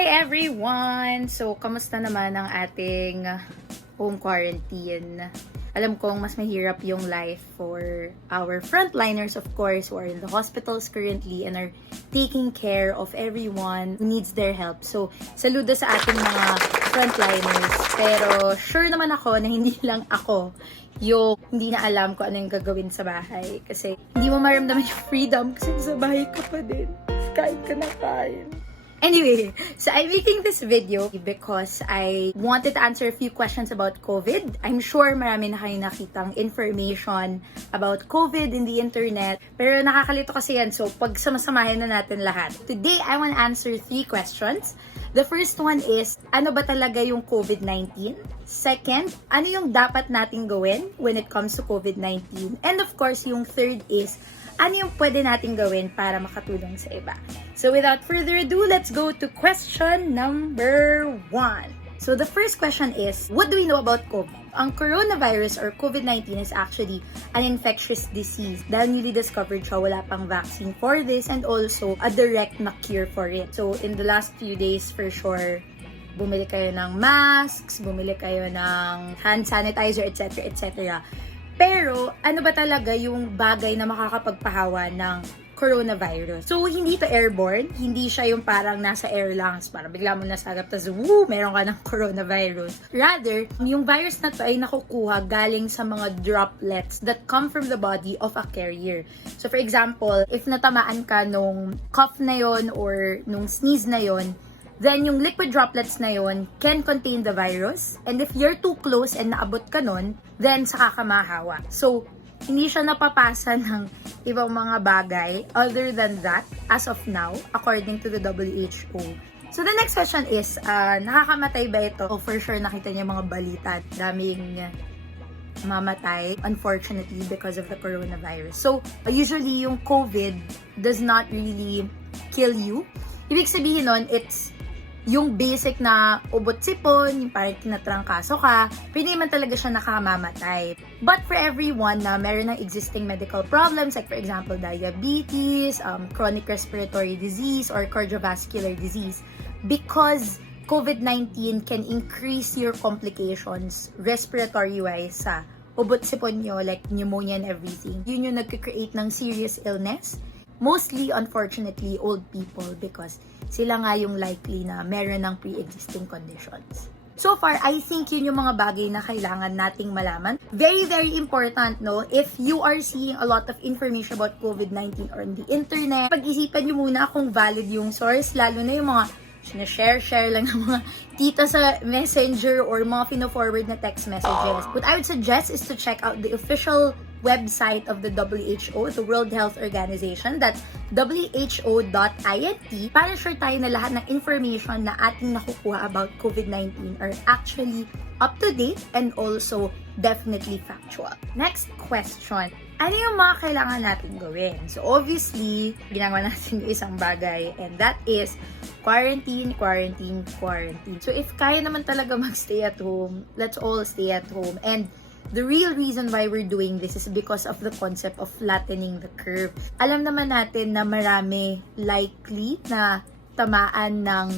Hi everyone! So, kamusta naman ang ating home quarantine? Alam kong mas mahirap yung life for our frontliners, of course, who are in the hospitals currently and are taking care of everyone who needs their help. So, saludo sa ating mga frontliners. Pero, sure naman ako na hindi lang ako yung hindi na alam ko ano yung gagawin sa bahay. Kasi, hindi mo maramdaman yung freedom kasi sa bahay ka pa din. Kain ka na kain. Anyway, so I'm making this video because I wanted to answer a few questions about COVID. I'm sure marami na kayo nakitang information about COVID in the internet. Pero nakakalito kasi yan, so pagsamasamahin na natin lahat. Today, I want to answer 3 questions. The first one is, ano ba talaga yung COVID-19? Second, ano yung dapat nating gawin when it comes to COVID-19? And of course, yung third is, ano yung pwede nating gawin para makatulong sa iba? So without further ado, let's go to question number 1. So the first question is, what do we know about COVID? Ang coronavirus or COVID-19 is actually an infectious disease. Dahil newly discovered siya, wala pang vaccine for this and also a direct na cure for it. So in the last few days, for sure, bumili kayo ng masks, bumili kayo ng hand sanitizer, etc. etc. Pero, ano ba talaga yung bagay na makakapagpahawa ng coronavirus? So, hindi to airborne. Hindi siya yung parang nasa air lang. Parang bigla mo nasagap, tas woo, meron ka ng coronavirus. Rather, yung virus na to ay nakukuha galing sa mga droplets that come from the body of a carrier. So, for example, if natamaan ka nung cough na yon or nung sneeze na yon, then yung liquid droplets na yon can contain the virus. And if you're too close and naabot ka nun, then saka ka mahawa. So, hindi siya napapasa ng ibang mga bagay other than that as of now, according to the WHO. So, the next question is, nakakamatay ba ito? So, for sure, nakita niyo mga balita. Daming mamatay, unfortunately, because of the coronavirus. So, usually, yung COVID does not really kill you. Ibig sabihin nun, it's yung basic na ubot-sipon, yung parang tinatrangkaso ka, pwede man talaga siya nakamamatay. But for everyone na meron ng existing medical problems, like for example, diabetes, chronic respiratory disease, or cardiovascular disease, because COVID-19 can increase your complications respiratory-wise sa ubot-sipon nyo, like pneumonia and everything. Yun yung nagkikreate ng serious illness. Mostly, unfortunately, old people because sila nga yung likely na meron ng pre-existing conditions. So far, I think yun yung mga bagay na kailangan nating malaman. Very, very important, no? If you are seeing a lot of information about COVID-19 on the internet, pag-isipan nyo muna kung valid yung source, lalo na yung mga share lang ng mga tita sa messenger or mga pino-forward na text messages. What I would suggest is to check out the official website of the WHO, the World Health Organization, that's who.int, para sure tayo na lahat ng information na ating nakukuha about COVID-19 are actually up to date and also definitely factual. Next question. Ano yung mga kailangan natin gawin? So obviously, ginagawa natin yung isang bagay and that is quarantine. So if kaya naman talaga magstay at home, let's all stay at home. And the real reason why we're doing this is because of the concept of flattening the curve. Alam naman natin na marami likely na tamaan ng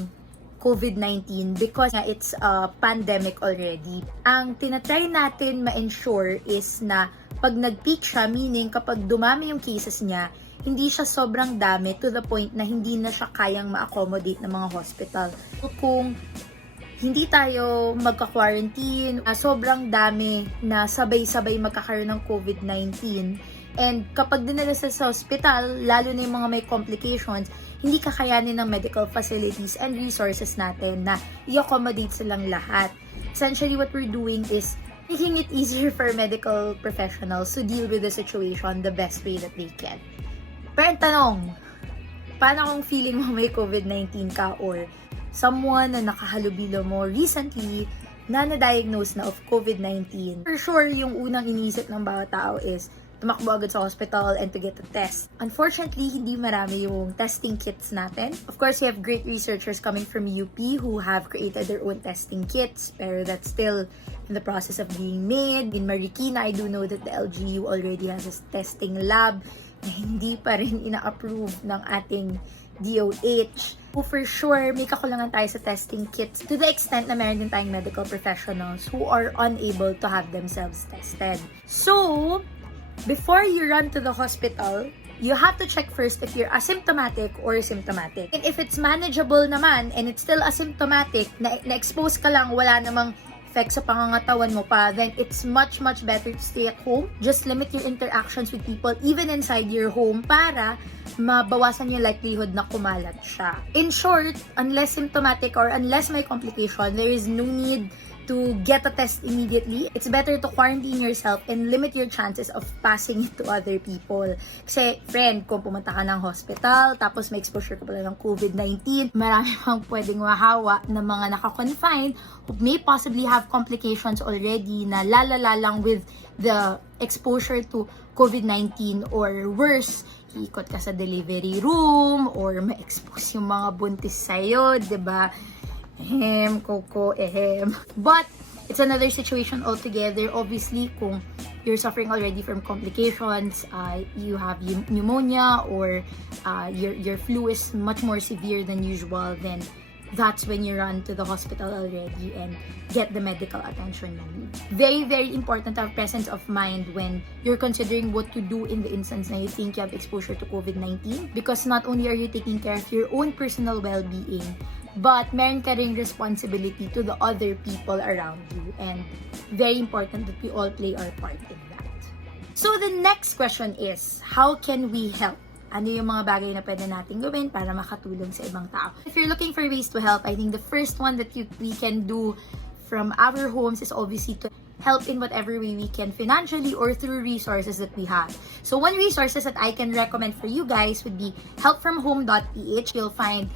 COVID-19 because it's a pandemic already. Ang tinatry natin ma-ensure is na pag nag-peak siya, meaning kapag dumami yung cases niya, hindi siya sobrang dami to the point na hindi na siya kayang ma-accommodate ng mga hospital. So, kung hindi tayo magka-quarantine, sobrang dami na sabay-sabay magkakaroon ng COVID-19. And kapag dinala sa hospital, lalo na yung mga may complications, hindi kakayanin ng medical facilities and resources natin na i-accommodate silang lahat. Essentially, what we're doing is making it easier for medical professionals to deal with the situation the best way that they can. Pero ang tanong, paano kung feeling mo may COVID-19 ka or someone na nakahalubilo mo recently na na-diagnose na of COVID-19? For sure, yung unang iniisip ng bawat tao is tumakbo agad sa hospital and to get a test. Unfortunately, hindi marami yung testing kits natin. Of course, we have great researchers coming from UP who have created their own testing kits, pero that's still in the process of being made. In Marikina, I do know that the LGU already has a testing lab na hindi pa rin ina-approve ng ating DOH. For sure, may kakulangan tayo sa testing kits to the extent na meron din tayong medical professionals who are unable to have themselves tested. So, before you run to the hospital, you have to check first if you're asymptomatic or symptomatic. And if it's manageable naman and it's still asymptomatic, na-expose ka lang, wala namang effect sa pangangatawan mo pa, then it's much better to stay at home. Just limit your interactions with people even inside your home para mabawasan yung likelihood na kumalat siya. In short, unless symptomatic or unless may complication, there is no need to get a test immediately. It's better to quarantine yourself and limit your chances of passing it to other people. Kasi, friend, kung pumunta ka ng hospital, tapos may exposure ka pala ng COVID-19, marami pang pwedeng mahawa na mga naka-confine who may possibly have complications already na lalala lang with the exposure to COVID-19 or worse, ikot ka sa delivery room or ma-expose yung mga buntis sa'yo, diba? Coco, But, it's another situation altogether. Obviously, kung you're suffering already from complications, you have pneumonia, or your flu is much more severe than usual, then that's when you run to the hospital already and get the medical attention you need. Very important to have presence of mind when you're considering what to do in the instance na you think you have exposure to COVID-19, because not only are you taking care of your own personal well-being, but meron ka ring responsibility to the other people around you, and very important that we all play our part in that. So the next question is, how can we help? Ano yung mga bagay na pwede natin gawin para makatulong sa ibang tao? If you're looking for ways to help, I think the first one that we can do from our homes is obviously to help in whatever way we can financially or through resources that we have. So one resources that I can recommend for you guys would be helpfromhome.ph. You'll find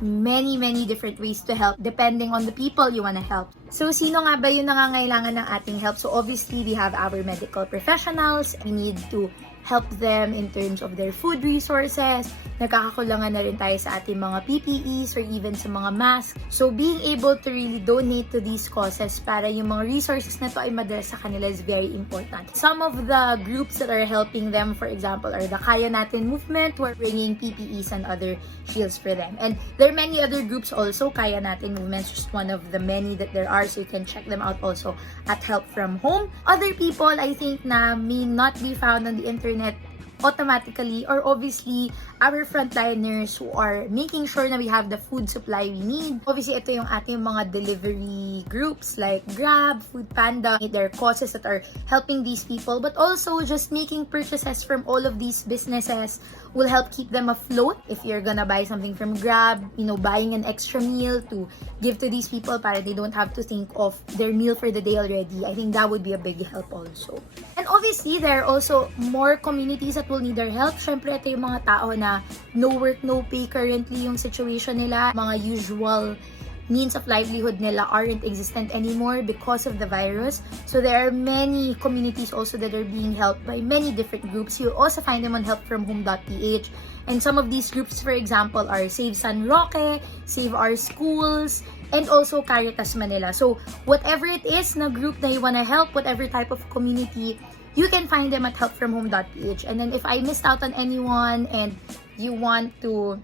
many different ways to help depending on the people you want to help. So, sino nga ba yung nangangailangan ng ating help? So, obviously, we have our medical professionals. We need to help them in terms of their food resources. Nagkakakulangan na rin tayo sa ating mga PPEs or even sa mga masks. So, being able to really donate to these causes para yung mga resources na to ay madala sa kanila is very important. Some of the groups that are helping them, for example, are the Kaya Natin movement, who are bringing PPEs and other shields for them. And there are many other groups also. Kaya Natin movement is just one of the many that there are, so you can check them out also at Help From Home. Other people, I think, na may not be found on the internet automatically, or obviously our frontliners who are making sure na we have the food supply we need. Obviously, ito yung ating mga delivery groups like Grab, Food Panda. There are causes that are helping these people, but also just making purchases from all of these businesses will help keep them afloat. If you're gonna buy something from Grab, buying an extra meal to give to these people para they don't have to think of their meal for the day already, I think that would be a big help also. And obviously, there are also more communities that will need our help. Syempre, ito yung mga tao na no work, no pay currently yung situation nila. Mga usual means of livelihood nila aren't existent anymore because of the virus. So there are many communities also that are being helped by many different groups. You'll also find them on helpfromhome.ph. And some of these groups, for example, are Save San Roque, Save Our Schools, and also Caritas Manila. So whatever it is na group na you wanna help, whatever type of community, you can find them at helpfromhome.ph. And then if I missed out on anyone and you want to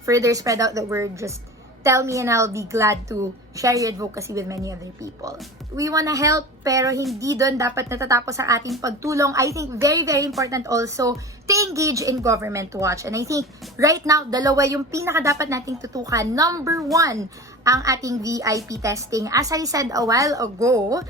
further spread out the word, just tell me and I'll be glad to share your advocacy with many other people. We wanna help, pero hindi doon dapat natatapos ang ating pagtulong. I think very important also to engage in government watch. And I think right now, dalawa yung pinaka dapat nating tutukan. Number 1, ang ating VIP testing. As I said a while ago,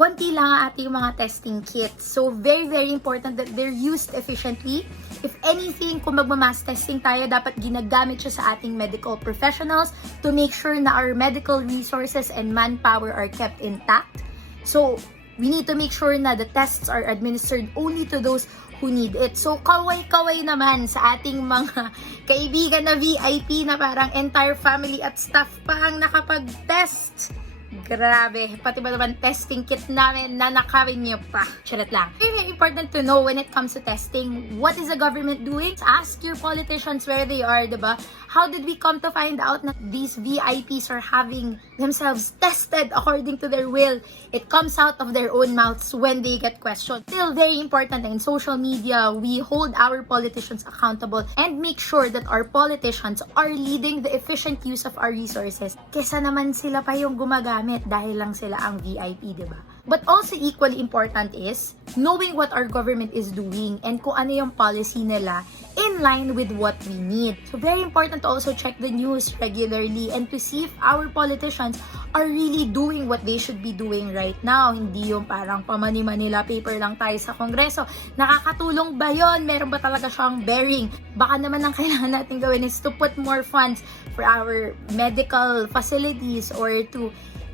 konti lang ang ating mga testing kits. So, very important that they're used efficiently. If anything, kung magmamass testing tayo, dapat ginagamit siya sa ating medical professionals to make sure na our medical resources and manpower are kept intact. So, we need to make sure na the tests are administered only to those who need it. So, kaway-kaway naman sa ating mga kaibigan na VIP na parang entire family at staff pa ang nakapag-test. Grabe, pati ba naman testing kit namin na nakawin niyo pa? Charot lang. Very important to know when it comes to testing. What is the government doing? Ask your politicians where they are, diba? How did we come to find out that these VIPs are having themselves tested according to their will? It comes out of their own mouths when they get questioned. Still very important in social media, we hold our politicians accountable and make sure that our politicians are leading the efficient use of our resources. Kesa naman sila pa yung gumagamit dahil lang sila ang VIP, diba? But also equally important is knowing what our government is doing and kung ano yung policy nila in line with what we need. So very important to also check the news regularly and to see if our politicians are really doing what they should be doing right now. Hindi yung parang pamani-manila paper lang tayo sa Kongreso. Nakakatulong ba yun? Meron ba talaga siyang bearing? Baka naman ang kailangan natin gawin is to put more funds for our medical facilities or to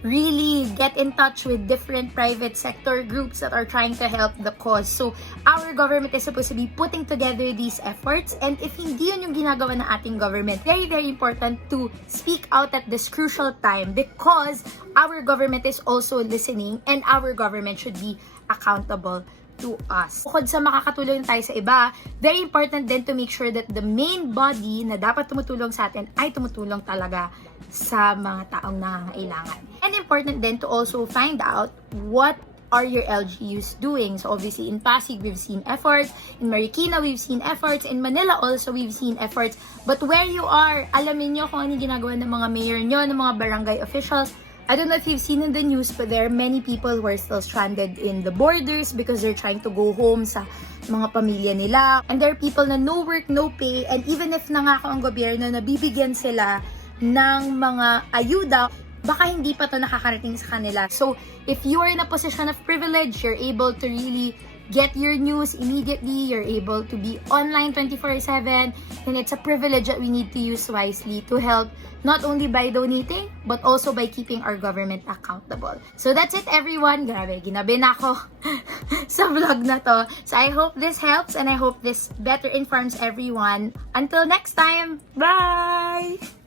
really get in touch with different private sector groups that are trying to help the cause. So, our government is supposed to be putting together these efforts, and if hindi yun yung ginagawa ng ating government, very, very important to speak out at this crucial time because our government is also listening and our government should be accountable to us. Bukod sa makakatulong tayo sa iba, very important din to make sure that the main body na dapat tumutulong sa atin ay tumutulong talaga sa mga taong nangangailangan. And important din to also find out what are your LGUs doing. So obviously in Pasig, we've seen efforts. In Marikina, we've seen efforts. In Manila also, we've seen efforts. But where you are, alamin nyo kung ano ginagawa ng mga mayor nyo, ng mga barangay officials. I don't know if you've seen in the news, but there are many people who are still stranded in the borders because they're trying to go home sa mga pamilya nila. And there are people na no work, no pay. And even if nangako ang gobyerno na bibigyan sila ng mga ayuda, baka hindi pa to nakakarating sa kanila. So, if you are in a position of privilege, you're able to really get your news immediately, you're able to be online 24/7, and it's a privilege that we need to use wisely to help not only by donating, but also by keeping our government accountable. So that's it everyone. Grabe, ginabi na ako sa vlog na to. So I hope this helps and I hope this better informs everyone. Until next time, bye!